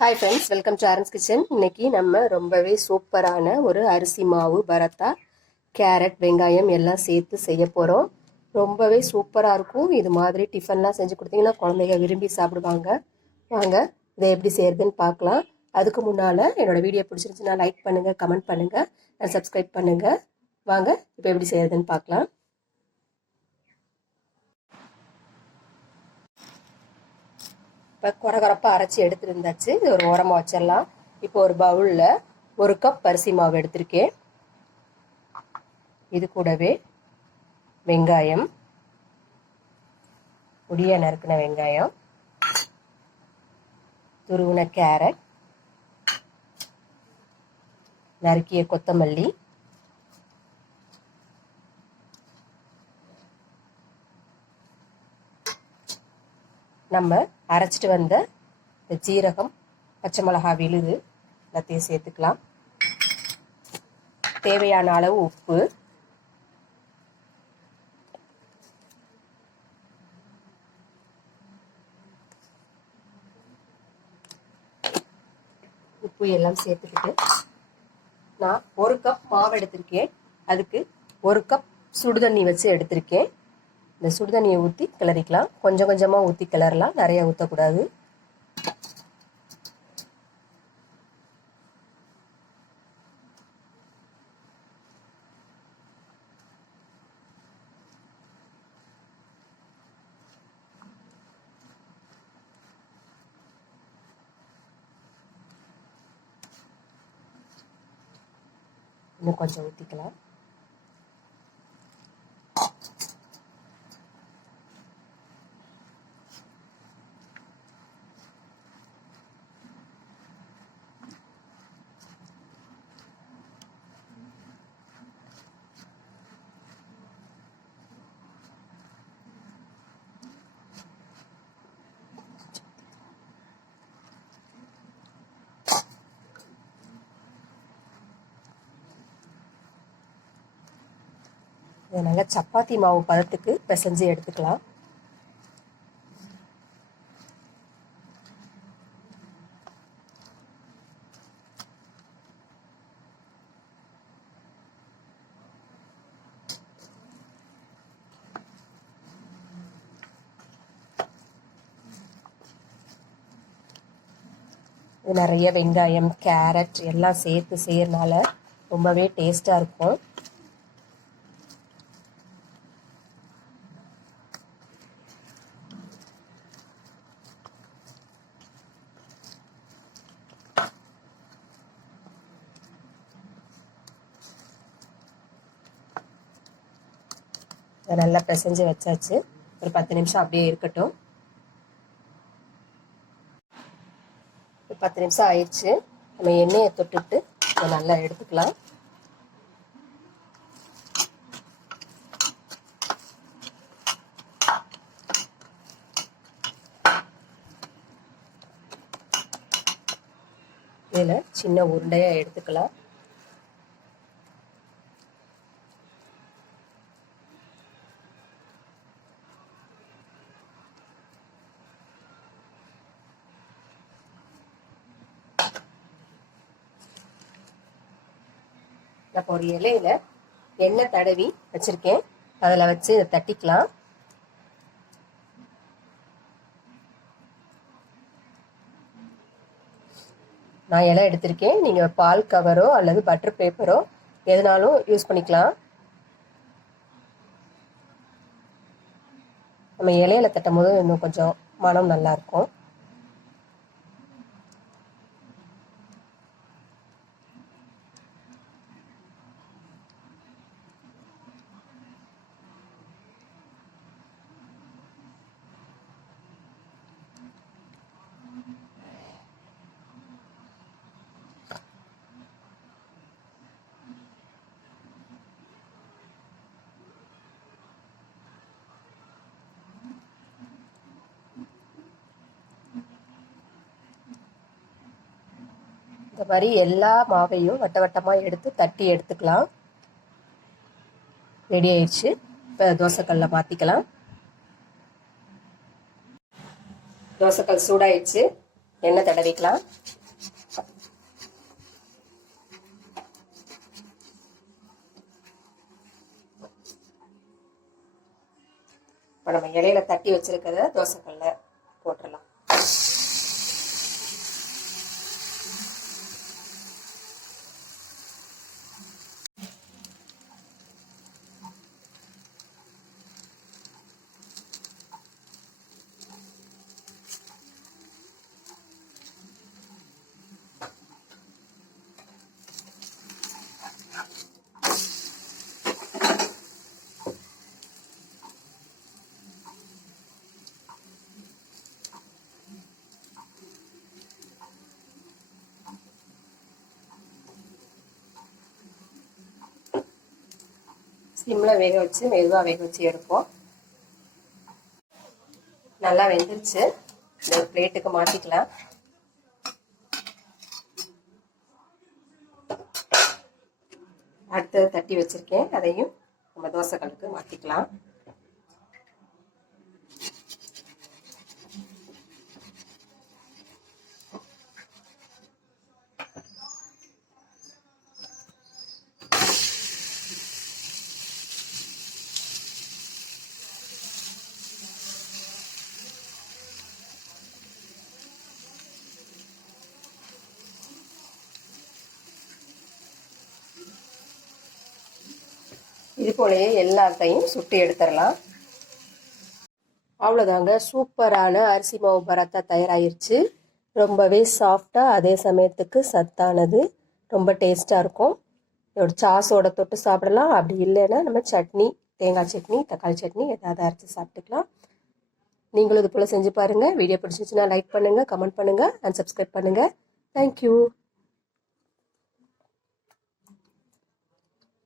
Hi friends welcome to ஆரன்ஸ் kitchen இன்னைக்கு நம்ம ரொம்பவே சூப்பரான ஒரு அரிசி மாவு பரத்தா கேரட் வெங்காயம் எல்லாம் சேர்த்து செய்ய போகிறோம் ரொம்பவே சூப்பராக இருக்கும். இது மாதிரி டிஃபன்லாம் செஞ்சு கொடுத்தீங்கன்னா குழந்தைங்க விரும்பி சாப்பிடுவாங்க. வாங்க இதை எப்படி செய்யறதுன்னு பார்க்கலாம். அதுக்கு முன்னால் என்னோடய வீடியோ பிடிச்சிருந்துச்சுன்னா லைக் பண்ணுங்கள் கமெண்ட் பண்ணுங்கள் அண்ட் சப்ஸ்கிரைப் பண்ணுங்கள் வாங்க இப்போ எப்படி செய்யறதுன்னு பார்க்கலாம். இப்போ குறகுறப்பாக அரைச்சி எடுத்துருந்தாச்சு இது ஒரு ஓரமாக வச்சிடலாம். இப்போ ஒரு பவுலில் ஒரு கப் அரிசி மாவு எடுத்திருக்கேன். இது கூடவே வெங்காயம். பொடியாக நறுக்கின வெங்காயம். துருவின கேரட். நறுக்கிய கொத்தமல்லி. நம்ம அரைச்சிட்டு வந்த இந்த ஜீரகம் பச்சை மிளகா விழுது எல்லாத்தையும் சேர்த்துக்கலாம். தேவையான அளவு உப்பு. உப்பு எல்லாம் சேர்த்துக்கிட்டு நான் ஒரு கப் மாவு எடுத்திருக்கேன். அதுக்கு ஒரு கப் சுடுதண்ணி வச்சு எடுத்திருக்கேன். இந்த சுடுதண்ணியை ஊற்றி கிளறிக்கலாம். கொஞ்சம் கொஞ்சமாக ஊற்றி கிளறலாம். நிறைய ஊற்றக்கூடாது இன்னும் கொஞ்சம் ஊற்றிக்கலாம் இதை சப்பாத்தி மாவு பதத்துக்கு பிசைஞ்சு எடுத்துக்கலாம். நிறைய வெங்காயம் கேரட் எல்லாம் சேர்த்து செய்யறதுனால ரொம்பவே டேஸ்டாக இருக்கும். நல்லா பிசைஞ்சு வச்சாச்சு. ஒரு பத்து நிமிஷம் அப்படியே இருக்கட்டும். ஒரு பத்து நிமிஷம் ஆயிடுச்சு. நம்ம எண்ணெயை தொட்டுட்டு நல்லா எடுத்துக்கலாம். இதில் சின்ன உருண்டையாக எடுத்துக்கலாம். நான் இப்போ ஒரு இலையில எண்ணெய் தடவி வச்சிருக்கேன். அதில் வச்சு இதை தட்டிக்கலாம். நான் இலை எடுத்திருக்கேன். நீங்கள் பால் கவரோ அல்லது பட்டர் பேப்பரோ எதுனாலும் யூஸ் பண்ணிக்கலாம். நம்ம இலையில தட்டும் போது இன்னும் கொஞ்சம் மனம் நல்லா இந்த மாதிரி எல்லா மாவையும் வட்ட வட்டமாக எடுத்து தட்டி எடுத்துக்கலாம். ரெடி ஆயிடுச்சு. இப்போ தோசைக்கல்ல மாற்றிக்கலாம் தோசைக்கல் சூடாயிடுச்சு. எண்ணெய் தடவிக்கலாம். இப்போ நம்ம இலையில தட்டி வச்சிருக்கிறத தோசைக்கல்ல போட்டுடலாம் சிம்மில் வேக வச்சு மெதுவாக வேக வச்சு எடுப்போம். நல்லா வெந்துருச்சு. இந்த பிளேட்டுக்கு மாற்றிக்கலாம் அடுத்தது தட்டி வச்சுருக்கேன். அதையும் நம்ம தோசைக்கல்லுக்கு மாற்றிக்கலாம் இது போலயே எல்லாத்தையும் சுட்டி எடுத்துடலாம். அவ்வளோதாங்க சூப்பரான அரிசி மாவு பராத்தா தயாராகிருச்சு ரொம்பவே சாஃப்டாக அதே சமயத்துக்கு சத்தானது. ரொம்ப டேஸ்ட்டாக இருக்கும். இதோட சாஸோட தொட்டு சாப்பிடலாம். அப்படி இல்லைன்னா நம்ம சட்னி தேங்காய் சட்னி தக்காளி சட்னி எதாவது அரைச்சி சாப்பிட்டுக்கலாம். நீங்களும் இது போல் செஞ்சு பாருங்கள் வீடியோ பிடிச்சிச்சுன்னா லைக் பண்ணுங்கள் கமெண்ட் பண்ணுங்கள் அண்ட் சப்ஸ்கிரைப் பண்ணுங்கள் தேங்க்யூ